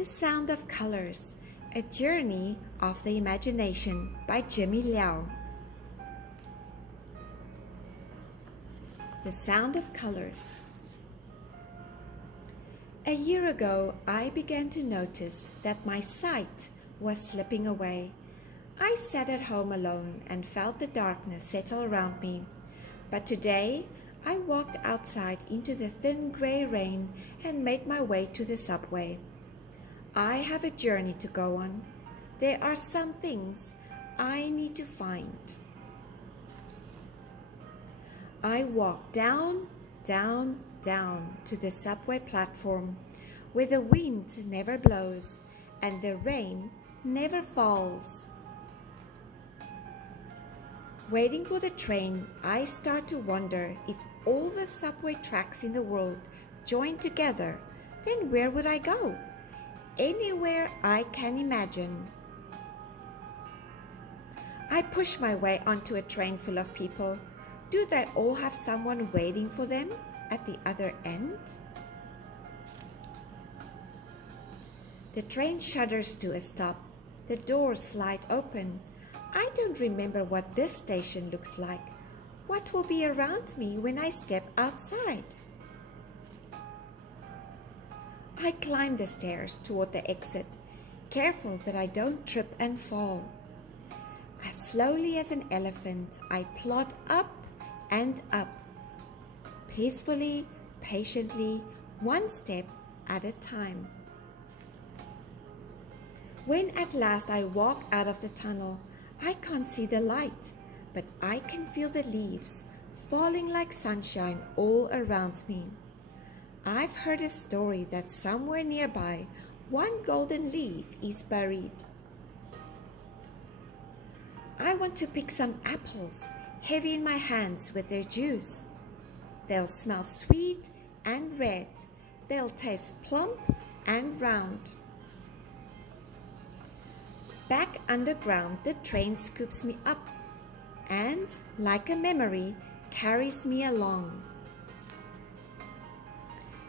The Sound of Colors, A Journey of the Imagination by Jimmy Liao. The Sound of Colors. A year ago, I began to notice that my sight was slipping away. I sat at home alone and felt the darkness settle around me. But today, I walked outside into the thin gray rain and made my way to the subway. I have a journey to go on. There are some things I need to find. I walk down, down, down to the subway platform where the wind never blows and the rain never falls. Waiting for the train, I start to wonder if all the subway tracks in the world joined together, then where would I go? Anywhere I can imagine. I push my way onto a train full of people. Do they all have someone waiting for them at the other end? The train shudders to a stop. The doors slide open. I don't remember what this station looks like. What will be around me when I step outside? I climb the stairs toward the exit, careful that I don't trip and fall. As slowly as an elephant, I plod up and up, peacefully, patiently, one step at a time. When at last I walk out of the tunnel, I can't see the light, but I can feel the leaves falling like sunshine all around me. I've heard a story that somewhere nearby, one golden leaf is buried. I want to pick some apples, heavy in my hands with their juice. They'll smell sweet and red. They'll taste plump and round. Back underground, the train scoops me up and, like a memory, carries me along.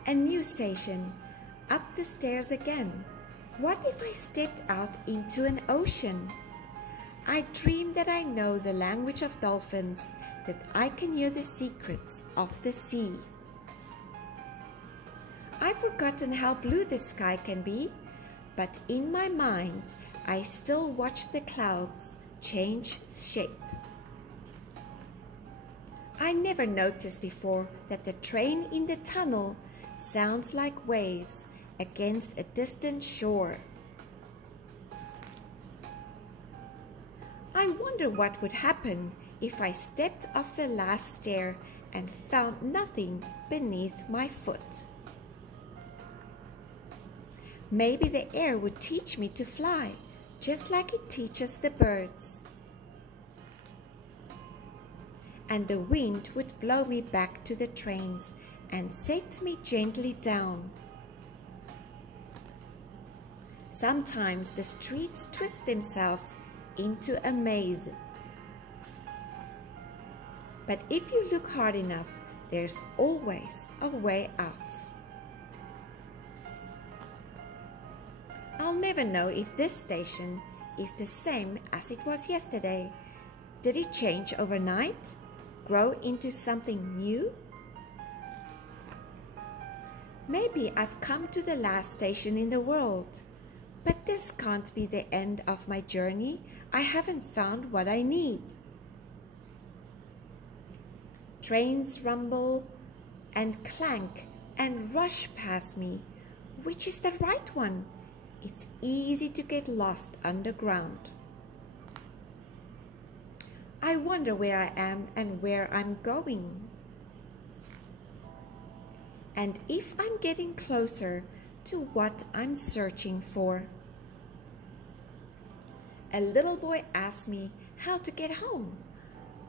A new station, up the stairs again. What if I stepped out into an ocean? I dream that I know the language of dolphins, that I can hear the secrets of the sea. I've forgotten how blue the sky can be, but in my mind, I still watch the clouds change shape. I never noticed before that the train in the tunnel sounds like waves against a distant shore. I wonder what would happen if I stepped off the last stair and found nothing beneath my foot. Maybe the air would teach me to fly, just like it teaches the birds. And the wind would blow me back to the trains and set me gently down. Sometimes the streets twist themselves into a maze. But if you look hard enough, there's always a way out. I'll never know if this station is the same as it was yesterday. Did it change overnight? Grow into something new? Maybe I've come to the last station in the world, but this can't be the end of my journey. I haven't found what I need. Trains rumble and clank and rush past me. Which is the right one? It's easy to get lost underground. I wonder where I am and where I'm going. And if I'm getting closer to what I'm searching for. A little boy asks me how to get home.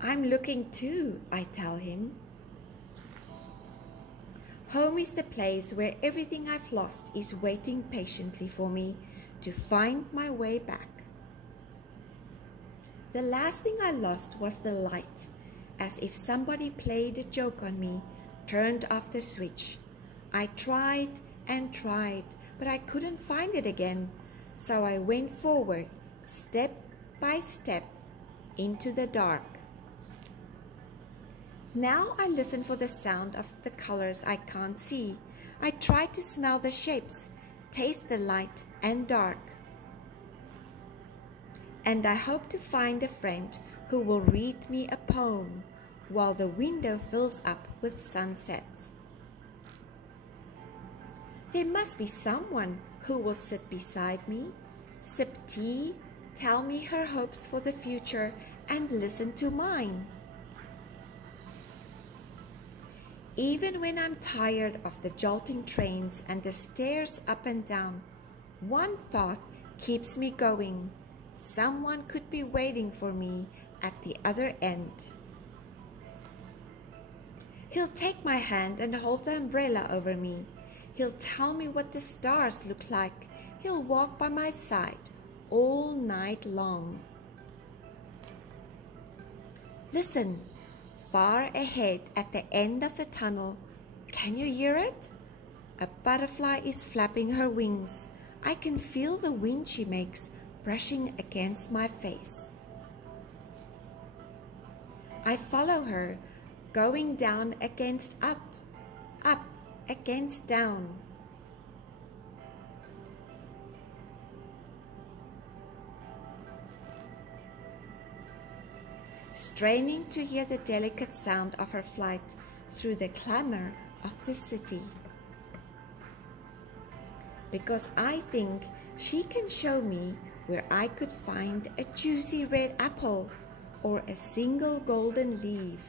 I'm looking too, I tell him. Home is the place where everything I've lost is waiting patiently for me to find my way back. The last thing I lost was the light, as if somebody played a joke on me, turned off the switch. I tried and tried, but I couldn't find it again, so I went forward, step by step, into the dark. Now I listen for the sound of the colors I can't see. I try to smell the shapes, taste the light and dark. And I hope to find a friend who will read me a poem while the window fills up with sunset. There must be someone who will sit beside me, sip tea, tell me her hopes for the future, and listen to mine. Even when I'm tired of the jolting trains and the stairs up and down, one thought keeps me going. Someone could be waiting for me at the other end. He'll take my hand and hold the umbrella over me. He'll tell me what the stars look like. He'll walk by my side all night long. Listen, far ahead at the end of the tunnel, can you hear it? A butterfly is flapping her wings. I can feel the wind she makes brushing against my face. I follow her, going down against up, up against down. Straining to hear the delicate sound of her flight through the clamor of the city. Because I think she can show me where I could find a juicy red apple or a single golden leaf.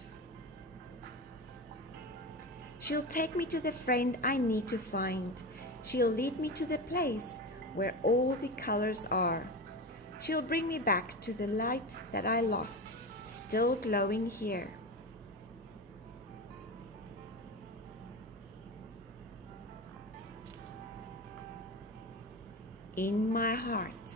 She'll take me to the friend I need to find. She'll lead me to the place where all the colors are. She'll bring me back to the light that I lost, still glowing here. In my heart.